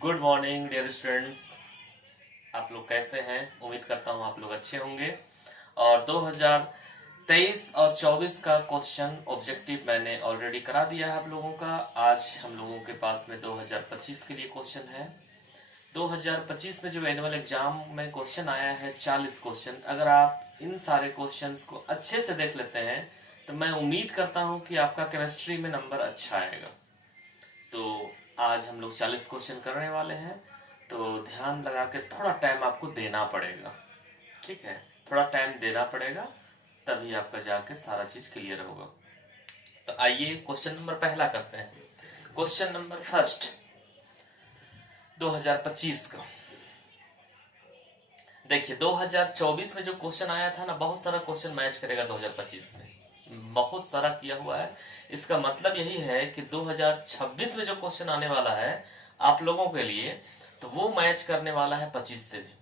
Good morning dear students. आप लोग कैसे हैं? उम्मीद करता हूं आप लोग अच्छे होंगे। और 2023 और 24 का क्वेश्चन ऑब्जेक्टिव मैंने ऑलरेडी करा दिया है आप लोगों का। आज हम लोगों के पास में 2025 के लिए क्वेश्चन है। 2025 में जो एनुअल एग्जाम में क्वेश्चन आया है 40 क्वेश्चन, अगर आप इन सारे क्वेश्चंस को अच्छे से देख लेते हैं तो मैं उम्मीद करता हूं कि आपका केमिस्ट्री में नंबर अच्छा आएगा। तो आज हम लोग 40 क्वेश्चन करने वाले हैं, तो ध्यान लगा के थोड़ा टाइम आपको देना पड़ेगा। ठीक है, थोड़ा टाइम देना पड़ेगा, तभी आपका जाके सारा चीज क्लियर होगा। तो आइए क्वेश्चन नंबर पहला करते हैं। क्वेश्चन नंबर फर्स्ट 2025 का देखिए। 2024 में जो क्वेश्चन आया था ना, बहुत सारा क्वेश्चन मैच करेगा 2025 में, बहुत सारा किया हुआ है। इसका मतलब यही है कि 2026 में जो क्वेश्चन आने वाला है आप लोगों के लिए, तो वो मैच करने वाला है 25 से भी।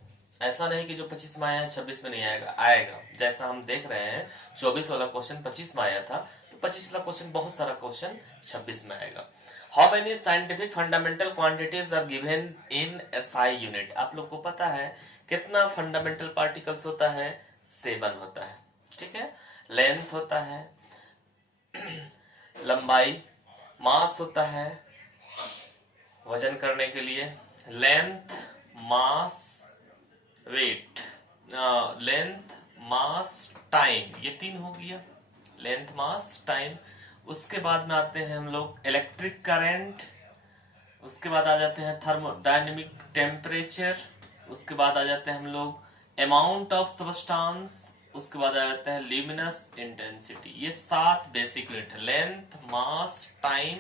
ऐसा नहीं कि जो 25 में आया है 26 में नहीं आएगा, आएगा। जैसा हम देख रहे हैं 24 वाला क्वेश्चन 25 में आया था, तो 25 वाला क्वेश्चन बहुत सारा क्वेश्चन 26 में आएगा। How many scientific fundamental quantities are given in SI unit? आप लोग को पता है कितना फंडामेंटल पार्टिकल्स होता है? 7 होता है। ठीक है, लेंथ होता है, लंबाई, मास होता है वजन करने के लिए, लेंथ, मास, वेट, लेंथ, मास, टाइम, ये 3 हो गया। लेंथ, मास, टाइम। उसके बाद में आते हैं हम लोग इलेक्ट्रिक करंट, उसके बाद आ जाते हैं थर्मोडायनेमिक टेम्परेचर, उसके बाद आ जाते हैं हम लोग अमाउंट ऑफ सबस्टांस, उसके बाद आ जाता है ल्यूमिनस इंटेंसिटी। ये 7 बेसिक यूनिट है। Length, mass, time,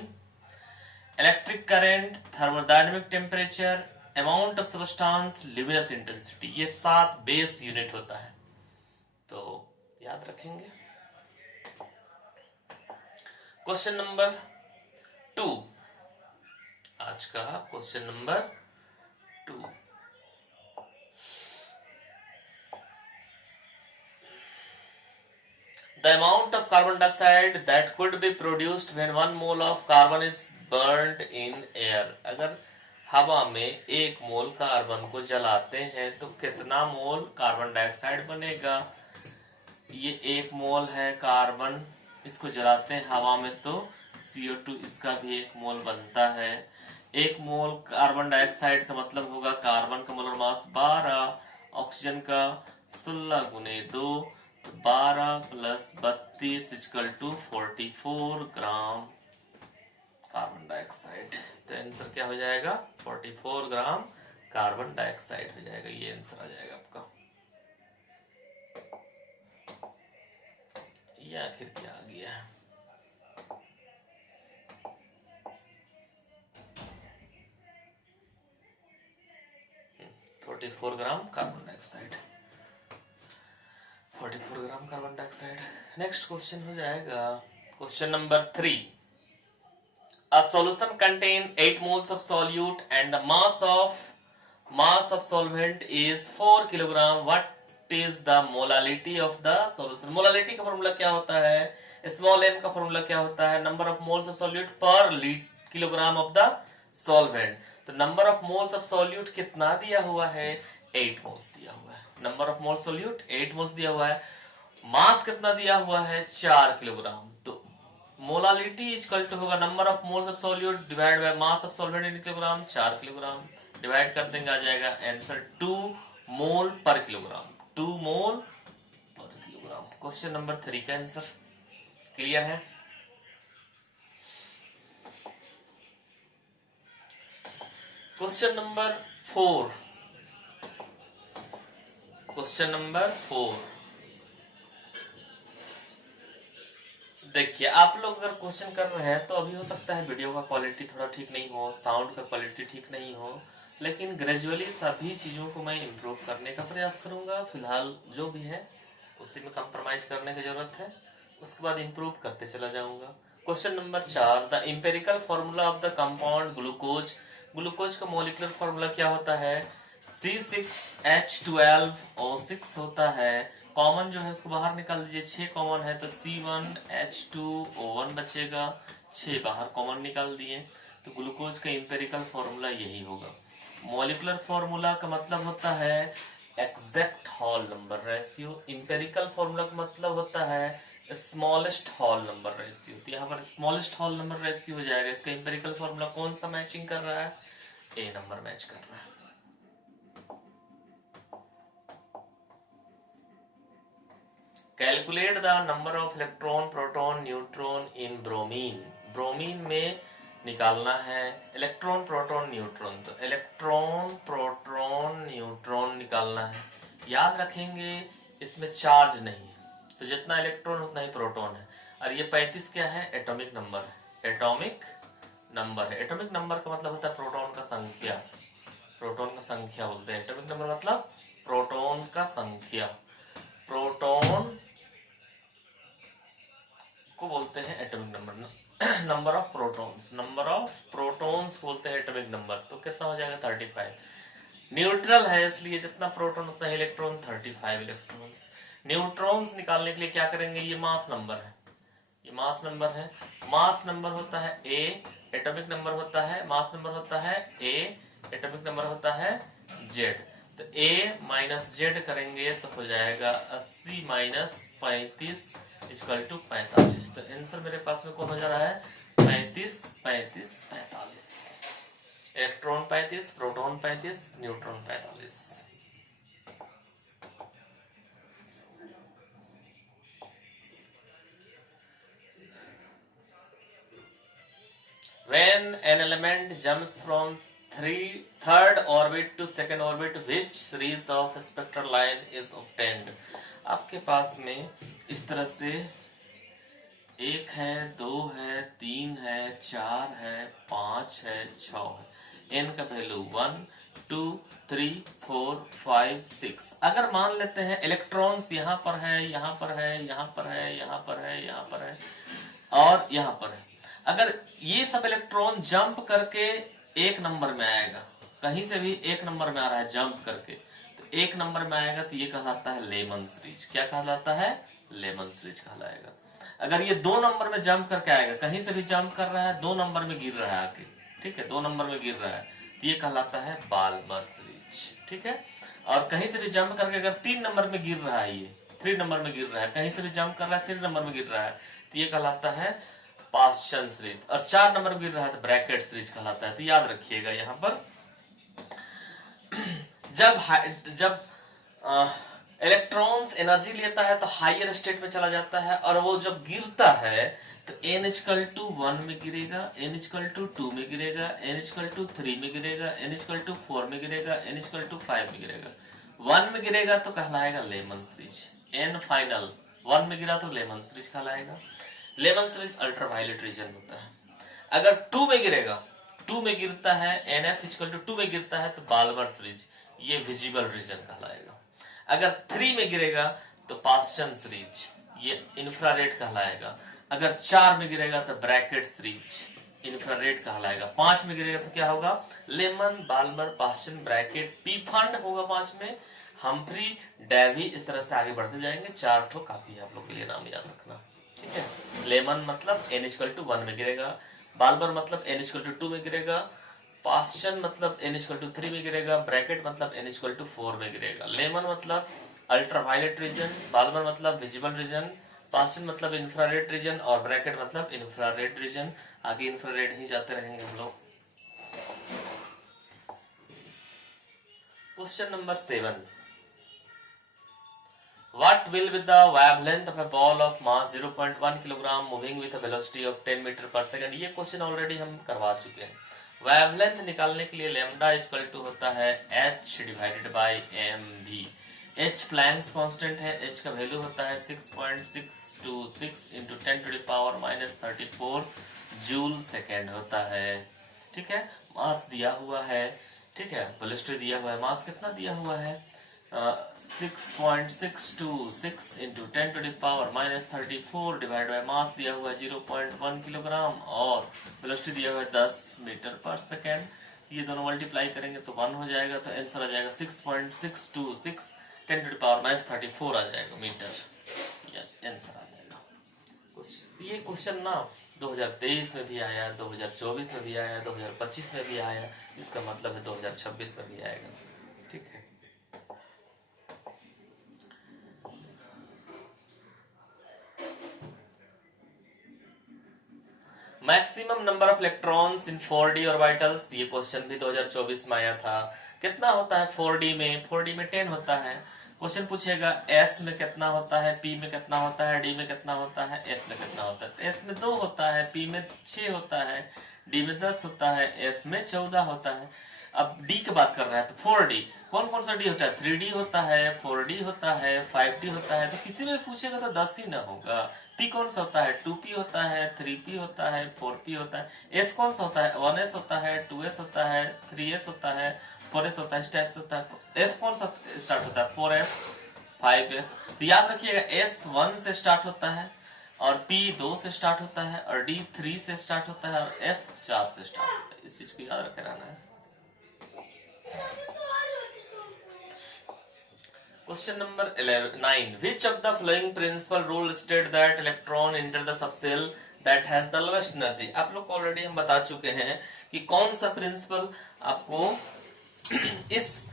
electric current, thermodynamic temperature, amount of substance, luminous intensity, ये 7 बेस यूनिट होता है। तो याद रखेंगे। क्वेश्चन नंबर 2, आज का question number 2। The amount of carbon dioxide that could be produced when 1 mole of carbon is burnt in air. अगर हवा में 1 मोल कार्बन को जलाते हैं तो कितना मोल कार्बन डाइऑक्साइड बनेगा? ये 1 मोल है कार्बन, इसको जलाते हैं हवा में तो CO2 इसका भी 1 मोल बनता है। 1 मोल कार्बन डाइऑक्साइड का मतलब होगा कार्बन का मोलर मास 12, ऑक्सीजन का 16 गुने 2, 12 plus 32 equal to 44 gram carbon dioxide. तो आंसर क्या हो जाएगा? 44 ग्राम कार्बन डाइऑक्साइड हो जाएगा। ये आंसर आ जाएगा आपका। ये आखिर क्या आ गया? 44 gram carbon dioxide, 44 gram carbon dioxide. Next question हो जाएगा question number 3। A solution contain 8 moles of solute and the mass of solvent is 4 kilogram. What is the molality of the solution? Molality का formula क्या होता है? Small m का formula क्या होता है? Number of moles of solute पर kilogram of the solvent. तो number of moles of solute कितना दिया हुआ है? 8 मोल्स दिया हुआ है। Number of moles solute 8 moles दिया हुआ है। मास कितना दिया हुआ है? 4 किलोग्राम। तो मोलालिटी इक्वल टू होगा number of moles of solute divide by mass of solvent in kilogram. 4 kilogram divide कर देंगे, आ जाएगा आंसर 2 मोल पर किलोग्राम। 2 मोल पर किलोग्राम। क्वेश्चन नंबर 3 का आंसर क्लियर है? Question number 4। क्वेश्चन नंबर 4 देखिए, आप लोग अगर क्वेश्चन कर रहे हैं तो अभी हो सकता है वीडियो का क्वालिटी थोड़ा ठीक नहीं हो, साउंड का क्वालिटी ठीक नहीं हो, लेकिन ग्रेजुअली सभी चीजों को मैं इम्प्रूव करने का प्रयास करूंगा। फिलहाल जो भी है उसी में कंप्रोमाइज करने की जरूरत है, उसके बाद इम्प्रूव करते चला जाऊंगा। Question number 4। The empirical formula of the compound glucose. Glucose का मोलिकुलर फॉर्मूला क्या होता है? C6H12O6 होता है। कॉमन जो है उसको बाहर निकाल दीजिए, 6 कॉमन है तो C1H2O1 बचेगा, 6 बाहर कॉमन निकाल दिए। तो ग्लूकोज का इंपेरिकल फॉर्मूला यही होगा। मॉलिक्यूलर फॉर्मूला का मतलब होता है exact hall number ratio, empirical formula का मतलब होता है स्मॉलेस्ट हॉल नंबर रेशियो। तो यहाँ पर स्मॉलेस्ट हॉल नंबर रेशियो हो जाएगा। इसका इंपेरिकल फॉर्मूला कौन सा मैचिंग कर रहा है? ए नंबर मैच कर रहा है। Calculate the number of electron proton neutron in bromine. Bromine में निकालना है इलेक्ट्रॉन प्रोटॉन न्यूट्रॉन। तो इलेक्ट्रॉन प्रोटॉन न्यूट्रॉन निकालना है। याद रखेंगे इसमें चार्ज नहीं है, तो जितना इलेक्ट्रॉन उतना ही प्रोटॉन है। और ये 35 क्या है? एटॉमिक नंबर है। एटॉमिक नंबर है। एटॉमिक नंबर का मतलब होता है प्रोटॉन का संख्या। प्रोटॉन का संख्या बोलते हैं। एटॉमिक नंबर मतलब प्रोटॉन का संख्या। प्रोटॉन को बोलते हैं atomic number. Number of protons, number of protons बोलते हैं एटॉमिक नंबर। तो कितना हो जाएगा? 35। न्यूट्रल है इसलिए जितना प्रोटॉन उतना ही इलेक्ट्रॉन, 35 इलेक्ट्रॉन्स। न्यूट्रॉन्स निकालने के लिए क्या करेंगे? ये मास नंबर है, ये मास नंबर है। मास नंबर होता है ए, एटॉमिक नंबर होता है, मास नंबर होता है ए, एटॉमिक नंबर होता है जेड। तो ए माइनस जेड करेंगे तो हो जाएगा 80 माइनस 35 इक्वल टू 45। तो आंसर मेरे पास में कौन हो जा रहा है? 35 35 45। Electron 35, proton 35, neutron 45। When an element jumps from third orbit to second orbit, which series of spectral line is obtained? आपके पास में इस तरह से 1 है, 2 है, 3 है, 4 है, 5 है, 6 है। n का वैल्यू 1 2 3 4 5 6। अगर मान लेते हैं इलेक्ट्रॉन्स यहाँ पर है, यहाँ पर है, यहाँ पर है, यहाँ पर है, यहाँ पर है और यहाँ पर है। अगर ये सब इलेक्ट्रॉन जंप करके एक नंबर में आएगा, कहीं से भी एक नंबर में आ रहा है जंप करके, तो एक नंबर में आएगा तो ये कहलाता है लेमन्स रिज। क्या कहलाता है? लेमन्स रिज कहलाएगा। अगर ये 2 नंबर में जंप करके आएगा, कहीं से भी जंप कर रहा है, 2 नंबर में गिर रहा है आके, ठीक है, 2 नंबर में गिर रहा है, तो ये कहलाता है बाल्मर्स रिज। ठीक है। और कहीं से भी जंप करके अगर 3 नंबर में गिर रहा है, ये 3 नंबर में गिर रहा है, कहीं से भी जंप कर रहा है 3 नंबर में गिर रहा है, तो ये कहलाता है पास्चन सीरीज। और 4 नंबर गिर रहा है तो ब्रैकेट सीरीज कहलाता है। तो याद रखिएगा यहाँ पर जब इलेक्ट्रॉन्स एनर्जी लेता है तो हायर स्टेट में चला जाता है, और वो जब गिरता है तो n=1 में गिरेगा, n=2 में गिरेगा, n=3 में गिरेगा, n=4 में गिरेगा, n=5 में गिरेगा। 1 में गिरेगा तो कहलाएगा लेमन्स रिज। n फाइनल 1 में गिरा तो लेमन्स रिज कहलाएगा। लेमन्स रिज अल्ट्रावायलेट रीजन होता है। अगर 2 में गिरेगा, 2 में गिरता है, NF=2 में गिरता है तो बाल्मर्स रिज, ये विजिबल रीजन कहलाएगा। अगर 3 में गिरेगा तो पास्चन रिज, ये इंफ्रारेड कहलाएगा। अगर 4 में गिरेगा तो ब्रैकेट रिज, इंफ्रारेड कहलाएगा। 5 में गिरेगा तो क्या होगा? Lyman, Balmer, Paschen, Brackett, Pfund होगा 5 में, हम्फ्री, डेवी। इस तरह से आगे बढ़ते जाएंगे। 4 ठो काफी है आप लोग के लिए, नाम याद रखना। ठीक है। लेमन मतलब n=1 में गिरेगा, बाल्मर मतलब n=2 में गिरेगा, पास्चन मतलब n=3 में गिरेगा, ब्रैकेट मतलब n=4 में गिरेगा। लेमन मतलब अल्ट्रावायलेट रीजन, बाल्मर मतलब विजिबल रीजन, पास्चन मतलब इंफ्रारेड रीजन और ब्रैकेट मतलब इंफ्रारेड रीजन। आगे इंफ्रारेड ही जाते रहेंगे हम लोग। Question number 7, What will be the wavelength of a ball of mass 0.1 kilogram moving with a velocity of 10 metre per second? ये क्वेश्चन ऑलरेडी हम करवा चुके हैं। वेवलेंथ निकालने के लिए लैम्डा इक्वल टू होता है h divided by mv। h Planck's constant है, h का वैल्यू होता है 6.626 इंटू 10⁻⁻34 जूल सेकेंड होता है। ठीक है। मास दिया हुआ है, ठीक है, वेलोसिटी दिया हुआ है। मास कितना दिया हुआ है? 6.626 इंटू 10⁻⁻34 डिवाइड बाय मास दिया हुआ है 0.1 किलोग्राम और वेलोसिटी दिया हुआ है 10 मीटर पर सेकेंड। ये दोनों मल्टीप्लाई करेंगे तो 1 हो जाएगा, तो आंसर आ जाएगा 6.626 10⁻⁻34 आ जाएगा मीटर। यस, आंसर आ जाएगा। ये क्वेश्चन ना 2023 में भी आया, 2024 में भी आया, 2025 में भी आया, इसका मतलब है 2026 में भी आएगा। ठीक है, maximum number of electrons in 4D orbitals, ये क्वेश्चन भी 2024 में आया था। कितना होता है 4D में? 4D में 10 होता है। क्वेश्चन पूछेगा S में कितना होता है, P में कितना होता है, D में कितना होता है, F में कितना होता है। तो S में 2 होता है, P में 6 होता है, D में 10 होता है, F में 14 होता है। अब D की बात कर रहा है तो 4D, कौन कौन सा D होता है? 3D होता है, 4D होता है, 5D होता है। तो किसी में पूछेगा तो 10 ही ना होगा। P कौन सा होता है? 2P होता है, 3P होता है, 4P होता है। S कौन सा होता है? 1S होता है, 2S होता है, 3S होता है, 4S होता है, इस टाइप से होता है। F कौन सा स्टार्ट होता है? 4F, 5F। तो याद रखिएगा S 1 से स्टार्ट होता है, और P 2 से स्टार्ट होता है, और D 3 से स्टार्ट होता है, और F 4 से स्टार्ट होता है। इस चीज को याद रखे रहना है। Question number 9. Which of the following principal rule state that electron enter the subshell that has the lowest energy? आप लोग ऑलरेडी हम बता चुके हैं कि कौन सा प्रिंसिपल आपको इस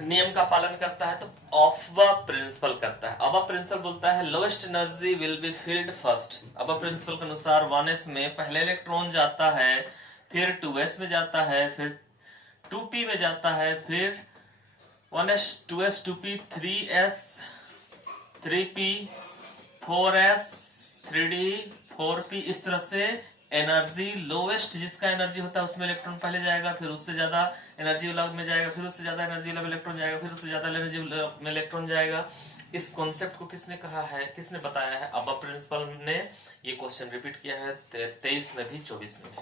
नियम का पालन करता है। तो ऑफवा प्रिंसिपल करता है। ऑफवा प्रिंसिपल बोलता है lowest energy will be filled first. Aufbau principle के अनुसार 1s में पहले इलेक्ट्रॉन जाता है, फिर 2s में जाता है, फिर 2p में जाता है, फिर 1s 2s 2p 3s 3p 4s 3d 4p। इस तरह से एनर्जी लोवेस्ट जिसका एनर्जी होता है उसमें इलेक्ट्रॉन पहले जाएगा, फिर उससे ज्यादा एनर्जी वाला में जाएगा, फिर उससे ज्यादा एनर्जी वाला इलेक्ट्रॉन जाएगा, फिर उससे ज्यादा एनर्जी में इलेक्ट्रॉन जाएगा। इस कॉन्सेप्ट को किसने कहा है, किसने बताया है? अब्बा प्रिंसिपल ने ये क्वेश्चन रिपीट किया है 23 में भी, 24 में भी।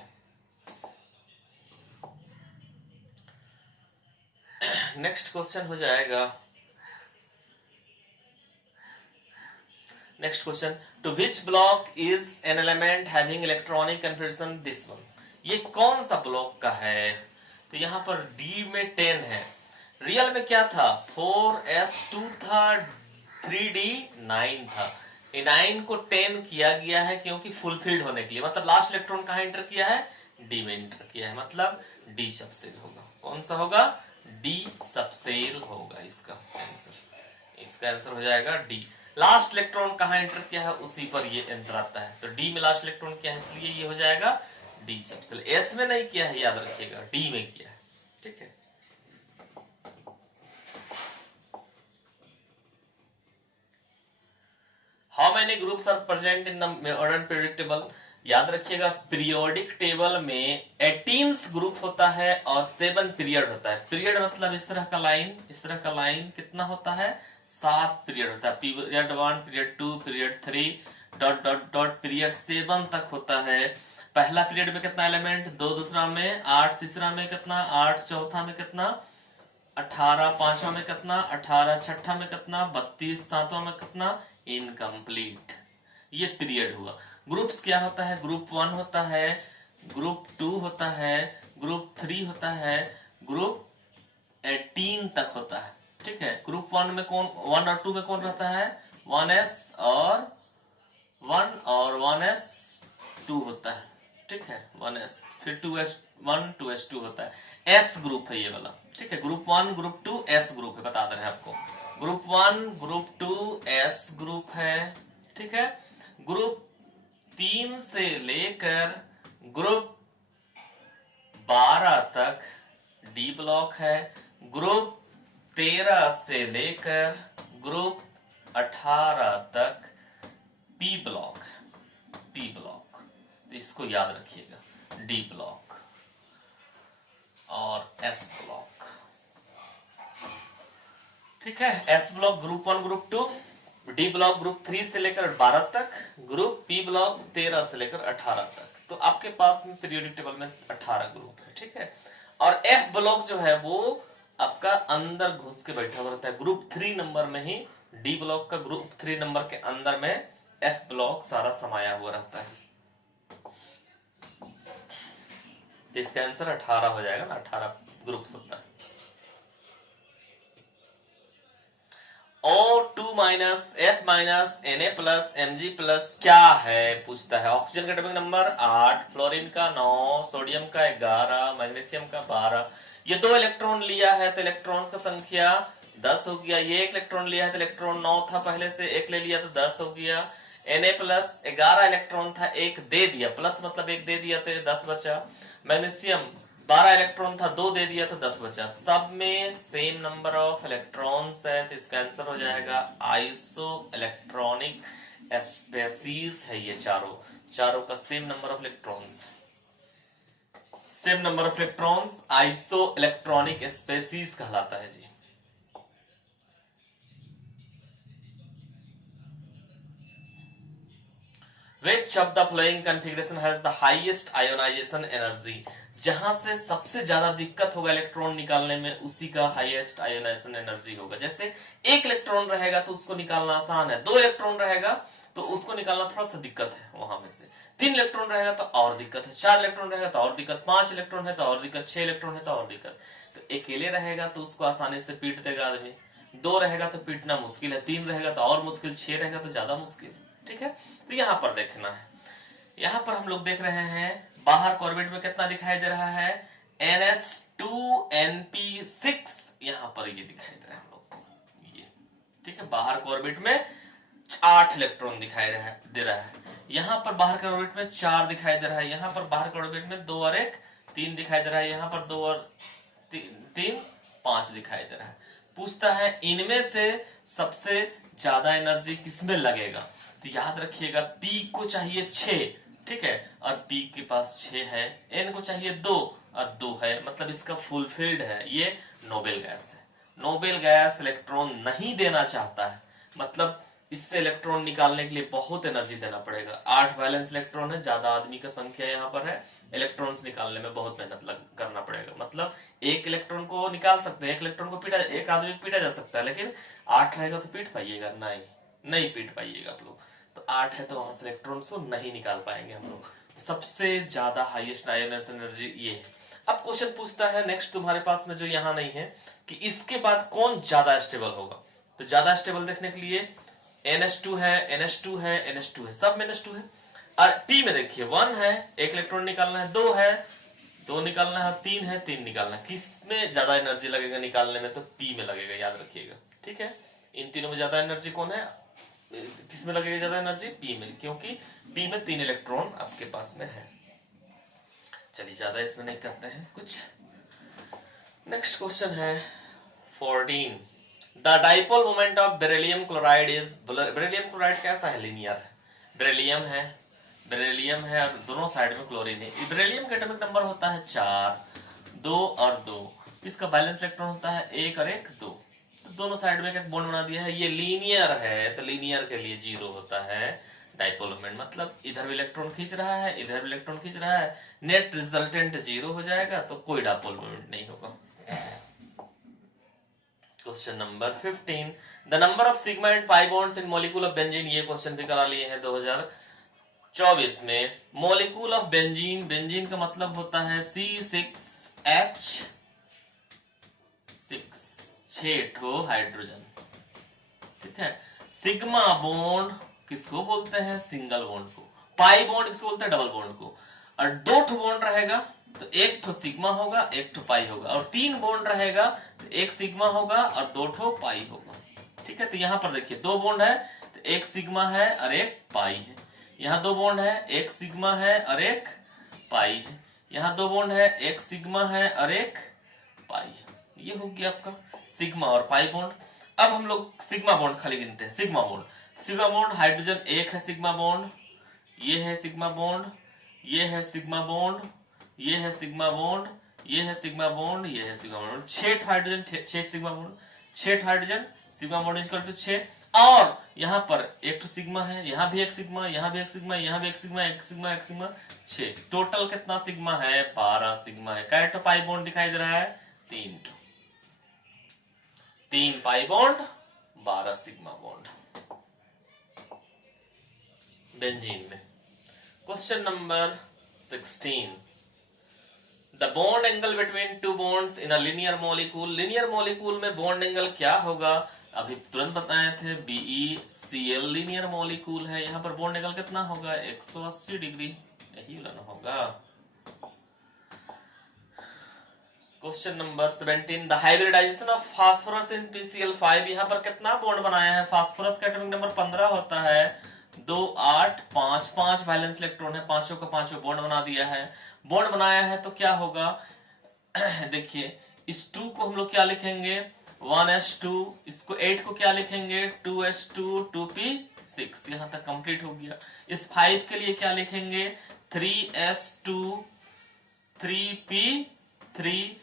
नेक्स्ट क्वेश्चन हो जाएगा, next question, to which block is an element having electronic configuration this one. ये कौन सा ब्लॉक का है? तो यहाँ पर D में 10 है। रियल में क्या था? 4s2 था, 3D 9 था। 9 को 10 किया गया है क्योंकि फुलफिल्ड होने के लिए। मतलब लास्ट इलेक्ट्रॉन कहाँ एंटर किया है? D में एंटर किया है, मतलब D सबसेल होगा। कौन सा होगा? D सबसेल होगा इसका आंसर। इसका आंसर हो जाएगा D। लास्ट इलेक्ट्रॉन कहाँ एंटर किया है उसी पर ये आंसर आता है। तो D में लास्ट इलेक्ट्रॉन किया है, इसलिए ये हो जाएगा D सबसेल। S में नहीं किया है, याद रखिएगा, D में किया है। ठीक है, how many groups are present in the modern periodic table. याद रखिएगा पीरियोडिक टेबल में 18 ग्रुप होता है और 7 पीरियड होता है। पीरियड मतलब इस तरह का लाइन, इस तरह का लाइन कितना होता है? 7 पीरियड होता है। Period 1, period 2, period 3 dot dot dot period 7 तक होता है। पहला पीरियड में कितना एलिमेंट? 2, दूसरा में 8, तीसरा में कितना? 8, चौथा में कितना? 18, पांचवा में कितना? 18, छठा में कितना? 32, सातवां में कितना? इनकम्प्लीट। ये पीरियड हुआ। ग्रुप्स क्या होता है? ग्रुप 1 होता है, ग्रुप 2 होता है, ग्रुप 3 होता है, ग्रुप 18 तक होता है। ठीक है, ग्रुप 1 में कौन, 1 और 2 में कौन रहता है? 1s और 1s2 होता है। ठीक है, 1s, फिर 2s1 2s2 होता है। s ग्रुप है ये वाला। ठीक है, ग्रुप 1 ग्रुप 2 s ग्रुप है, बता दे रहे हैं आपको। ग्रुप 1 ग्रुप 2 s ग्रुप है। ठीक है, ग्रुप 3 से लेकर ग्रुप 12 तक D ब्लॉक है। ग्रुप 13 से लेकर ग्रुप 18 तक P ब्लॉक है। P ब्लॉक, इसको याद रखिएगा, D ब्लॉक और S ब्लॉक। ठीक है, S block group 1 group 2, D block group 3 से लेकर 12 तक, ग्रुप P ब्लॉक 13 से लेकर 18 तक। तो आपके पास में पीरियोडिक टेबल में 18 ग्रुप है। ठीक है, और F ब्लॉक जो है वो आपका अंदर घुस के बैठा हुआ रहता है। ग्रुप 3 नंबर में ही D ब्लॉक का ग्रुप 3 नंबर के अंदर में F ब्लॉक सारा समाया हुआ रहता है। तो इसका आंसर 18 हो जाएगा ना, 18 ग्रुप्स होता है। O2 minus F minus Na plus Mg plus क्या है पूछता है। ऑक्सीजन का एटॉमिक नंबर 8, फ्लोरीन का 9, सोडियम का 11, मैग्नीशियम का 12। ये 2 इलेक्ट्रॉन लिया है तो इलेक्ट्रॉन्स का संख्या 10 हो गया। ये 1 इलेक्ट्रॉन लिया है तो इलेक्ट्रॉन 9 था पहले से, 1 ले लिया तो 10 हो गया। Na प्लस 11 इलेक्ट्रॉन था, 1 दे दिया, प्लस मतलब 1 दे दिया तो 10 बचा। मैग्नीशियम 12 इलेक्ट्रॉन था, 2 दे दिया तो 10 बचा। सब में सेम नंबर ऑफ इलेक्ट्रॉन्स है तो इसका आंसर हो जाएगा आइसो इलेक्ट्रॉनिक स्पेसीज है। ये चारों का same number of electrons, same number of electrons iso electronic species कहलाता है जी। Which of the following configuration has the highest ionization energy? जहां से सबसे ज्यादा दिक्कत होगा इलेक्ट्रॉन निकालने में उसी का हाईएस्ट आयोनाइजेशन एनर्जी होगा। जैसे 1 इलेक्ट्रॉन रहेगा तो उसको निकालना आसान है, 2 इलेक्ट्रॉन रहेगा तो उसको निकालना थोड़ा सा दिक्कत है वहां में से, 3 इलेक्ट्रॉन रहेगा तो और दिक्कत है, 4 इलेक्ट्रॉन रहेगा तो और दिक्कत, 5 इलेक्ट्रॉन है तो और दिक्कत, 6 इलेक्ट्रॉन है तो और दिक्कत। तो अकेले रहेगा तो उसको आसानी से पीट देगा आदमी, 2 रहेगा तो पीटना मुश्किल है, 3 रहेगा तो और मुश्किल, 6 रहेगा तो ज्यादा मुश्किल। ठीक है, तो यहां पर देखना है, यहां पर हम लोग देख रहे हैं बाहर कॉर्बिट में कितना दिखाई दे रहा है NS2NP6, यहां पर ये दिखाई दे रहा है हम लोग को ये। ठीक है, बाहर कॉर्बिट में 8 इलेक्ट्रॉन दिखाई दे रहा है, यहां पर बाहर कॉर्बिट में 4 दिखाई दे रहा है, यहां पर बाहर कॉर्बिट में 2 और 1 3 दिखाई दे रहा है, यहां पर 2 और 3 5 दिखाई दे रहा है। पूछता है इनमें से सबसे ज्यादा एनर्जी किसमें लगेगा। तो याद रखिएगा P को चाहिए 6, ठीक है, और P के पास 6 है, N को चाहिए 2 और 2 है, मतलब इसका फुलफिल्ड है, ये नोबेल गैस है। नोबेल गैस इलेक्ट्रॉन नहीं देना चाहता है, मतलब इससे इलेक्ट्रॉन निकालने के लिए बहुत एनर्जी देना पड़ेगा। 8 वैलेंस इलेक्ट्रॉन है, ज्यादा आदमी का संख्या यहाँ पर है, इलेक्ट्रॉन्स निकालने में बहुत मेहनत करना पड़ेगा। मतलब 1 इलेक्ट्रॉन को निकाल सकते हैं, 1 इलेक्ट्रॉन को पीटा, 1 आदमी को पीटा जा सकता है, लेकिन 8 रहेगा तो पीट पाइएगा नहीं पीट पाइएगा आप लोग। तो 8 है तो वहां से इलेक्ट्रॉन्स को नहीं निकाल पाएंगे हम लोग। सबसे ज्यादा हाईएस्ट आयोनाइजेशन एनर्जी ये है। अब क्वेश्चन पूछता है नेक्स्ट तुम्हारे पास में जो यहाँ नहीं है कि इसके बाद कौन ज्यादा स्टेबल होगा। तो ज्यादा स्टेबल देखने के लिए NH2 है, NH2 है, NH2 है, सब में NH2 है। और P में देखिए 1 है, 1 इलेक्ट्रॉन निकालना है, 2 है, 2 निकालना है, और 3 है, 3 निकालना है। किसमें ज्यादा एनर्जी लगेगा निकालने में, तो P में लगेगा, याद रखिएगा। ठीक है, इन तीनों में ज्यादा एनर्जी कौन है, किसमें लगेगा ज्यादा एनर्जी, P में, क्योंकि P में 3 इलेक्ट्रॉन आपके पास में है। चलिए ज्यादा इसमें नहीं करते हैं कुछ। नेक्स्ट क्वेश्चन है 14, the dipole moment of beryllium chloride is, beryllium chloride कैसा है, लीनियर है, बेरिलियम है और दोनों साइड में क्लोरीन है। बेरिलियम का एटॉमिक नंबर होता है 4, 2 और 2, इसका बैलेंस इलेक्ट्रॉन होता है 1 और 1 2, तो दोनों साइड में एक बॉन्ड बना दिया है। ये लीनियर है तो लीनियर के लिए 0 होता है डाइपोल मोमेंट, मतलब इधर भी इलेक्ट्रॉन खींच रहा है, इधर भी इलेक्ट्रॉन खींच रहा है, नेट रिजल्टेंट 0 हो जाएगा, तो कोई डाइपोल मोमेंट नहीं होगा। Question number 15, the number of sigma and pi bonds in molecule of benzene, ये क्वेश्चन भी करा लिए हैं 2024 में। मॉलिक्यूल ऑफ बेंजीन, बेंजीन का मतलब होता है C6H6, 6 ठो हाइड्रोजन। ठीक है, सिग्मा बॉन्ड किसको बोलते हैं, सिंगल बॉन्ड को। पाई बॉन्ड किसको बोलते हैं, डबल बॉन्ड को। और 2 ठो बॉन्ड रहेगा तो 1 ठो सिग्मा होगा, 1 ठो पाई होगा, और 3 बॉन्ड रहेगा तो 1 सिग्मा होगा और 2 ठो पाई होगा। ठीक है, तो यहां पर देखिए 2 बॉन्ड है तो 1 सिग्मा है और 1 पाई है, यहाँ 2 बॉन्ड है, 1 सिग्मा है और 1 पाई है, यहाँ 2 बॉन्ड है, 1 सिग्मा है और 1 पाई है। ये हो गया आपका सिग्मा और पाई बॉन्ड। अब हम लोग सिग्मा बॉन्ड खाली गिनते हैं। सिग्मा बॉन्ड हाइड्रोजन 1 है सिग्मा बॉन्ड, ये है सिग्मा बॉन्ड, ये है सिग्मा बॉन्ड, ये है सिग्मा बॉन्ड, ये है सिग्मा बॉन्ड, ये है sigma bond, 6 hydrogen 6 sigma bond, 6 hydrogen, sigma bond equal to 6। और यहाँ पर 1 सिग्मा है, यहाँ भी 1 सिग्मा, यहाँ भी 1 सिग्मा, यहाँ भी 1 सिग्मा, 1 सिग्मा 1 सिग्मा 6, टोटल कितना सिग्मा है, 12 सिग्मा है। कैरेक्टर पाई बॉन्ड दिखाई दे रहा है 3 pi bond, 12 sigma bond benzene में। Question number 16, the bond angle between 2 bonds in a linear molecule, linear molecule में बॉन्ड एंगल क्या होगा, अभी तुरंत बताए थे BeCl लीनियर मॉलिक्यूल है, यहाँ पर बॉन्ड एंगल कितना होगा 180 डिग्री, यही वाला होगा। Question number 17, the hybridisation of phosphorus in PCl5, यहाँ पर कितना बॉन्ड बनाया है, फास्फोरस का एटॉमिक नंबर 15 होता है, 2 8 5 5 वैलेंस इलेक्ट्रॉन है, पांचों का पांचों बॉन्ड बना दिया है। बॉन्ड बनाया है तो क्या होगा देखिए इस 2 को हम लोग क्या लिखेंगे 1s2, इसको 8 को क्या लिखेंगे 2s2 2p6, यहां तक कंप्लीट हो गया। इस 5 के लिए क्या लिखेंगे 3s2 3p3,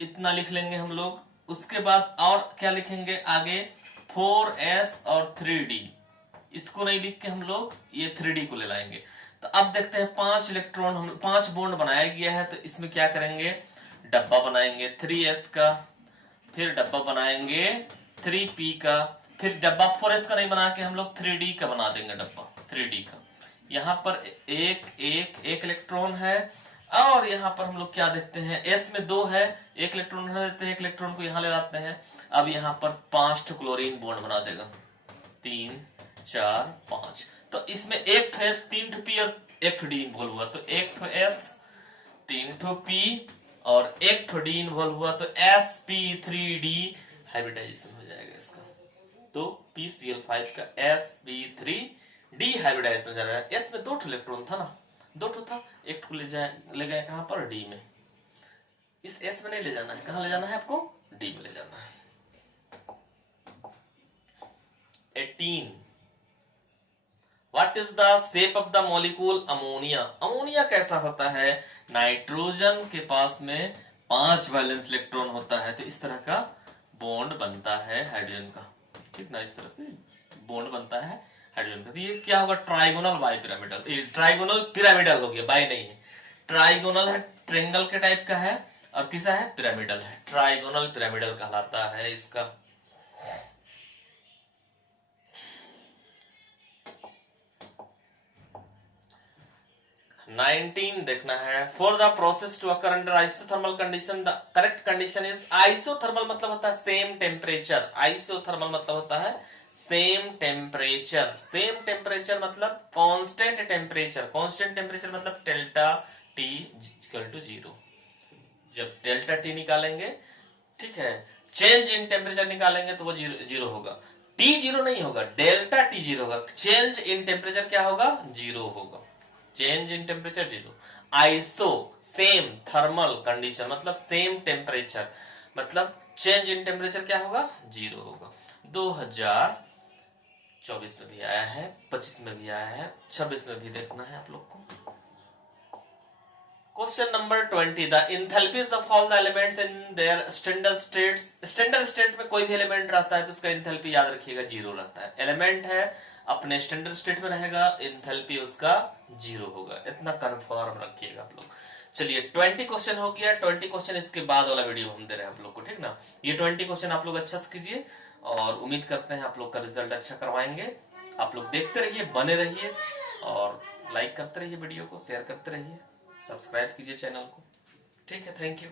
इतना लिख लेंगे हम लोग। उसके बाद और क्या लिखेंगे आगे 4s और 3d, इसको नहीं लिख के हम लोग ये 3d को ले लाएंगे। तो अब देखते हैं 5 इलेक्ट्रॉन हम 5 बॉन्ड बनाया गया है, तो इसमें क्या करेंगे डब्बा बनाएंगे 3s का, फिर डब्बा बनाएंगे 3p का, फिर डब्बा 4s का नहीं बना के हम लोग 3d का बना देंगे डब्बा 3d का। यहाँ पर एक इलेक्ट्रॉन है, और यहाँ पर हम लोग क्या देखते हैं s में 2 है, एक इलेक्ट्रॉन हटा देते हैं, एक इलेक्ट्रॉन को यहाँ ले आते हैं। अब यहाँ पर 5 क्लोरीन बॉन्ड बना देगा 3 4 5, तो इसमें एक ठो s 3 ठो p और एक ठो d इन्वॉल्व हुआ, तो एक ठो s 3 ठो p और एक ठो d इन्वॉल्व हुआ, तो sp3d हाइब्रिडाइजेशन हो जाएगा इसका। तो PCl5 का sp3d हाइब्रिडाइजेशन हो जाएगा। s में 2 ठो इलेक्ट्रॉन था ना, 2 ठो था, एक ठो ले गए कहां पर d में, इस s में नहीं ले जाना है, कहां ले जाना है आपको d में ले जाना है। 18, What is the shape of the molecule ammonia, ammonia कैसा होता है, नाइट्रोजन के पास में 5 वैलेंस इलेक्ट्रॉन होता है, तो इस तरह का बॉन्ड बनता है हाइड्रोजन का, ठीक ना, इस तरह से बॉन्ड बनता है हाइड्रोजन का। तो ये क्या होगा ट्राइगोनल बाई पिरामिडल, ये ट्राइगोनल पिरामिडल हो गया, बाई नहीं है, ट्राइगोनल है ट्रेंगल के टाइप का है, और किसा है पिरामिडल है, ट्राइगोनल पिरामिडल कहलाता है इसका। 19 देखना है, for the process to occur under isothermal condition the correct condition is, isothermal मतलब होता है सेम टेम्परेचर, आइसोथर्मल मतलब होता है सेम टेम्परेचर, सेम टेम्परेचर मतलब कांस्टेंट टेम्परेचर, कांस्टेंट टेम्परेचर मतलब डेल्टा T इक्वल टू 0, जब डेल्टा T निकालेंगे, ठीक है, चेंज इन टेम्परेचर निकालेंगे तो वो जीरो होगा, T 0 नहीं होगा, डेल्टा T 0 होगा, चेंज इन टेम्परेचर क्या होगा 0 होगा, change in temperature 0। Iso same, thermal condition मतलब सेम टेम्परेचर, मतलब चेंज इन टेम्परेचर क्या होगा 0 होगा। 2024 में भी आया है, 25 में भी आया है, 26 में भी देखना है आप लोग को। Question number 20, the enthalpies of all the elements in their standard states, standard state में कोई भी एलिमेंट रहता है तो उसका इंथैल्पी याद रखिएगा 0 रहता है, एलिमेंट है अपने स्टैंडर्ड स्टेट में रहेगा, इंथैल्पी उसका 0 होगा, इतना कंफर्म रखिएगा आप लोग। चलिए 20 क्वेश्चन हो गया, 20 क्वेश्चन इसके बाद वाला वीडियो हम दे रहे हैं आप लोग को, ठीक ना। ये 20 क्वेश्चन आप लोग अच्छा से कीजिए, और उम्मीद करते हैं आप लोग का रिजल्ट अच्छा करवाएंगे। आप लोग देखते रहिए, बने रहिए, और लाइक करते रहिए, वीडियो को शेयर करते रहिए, सब्सक्राइब कीजिए चैनल को, ठीक है, थैंक यू।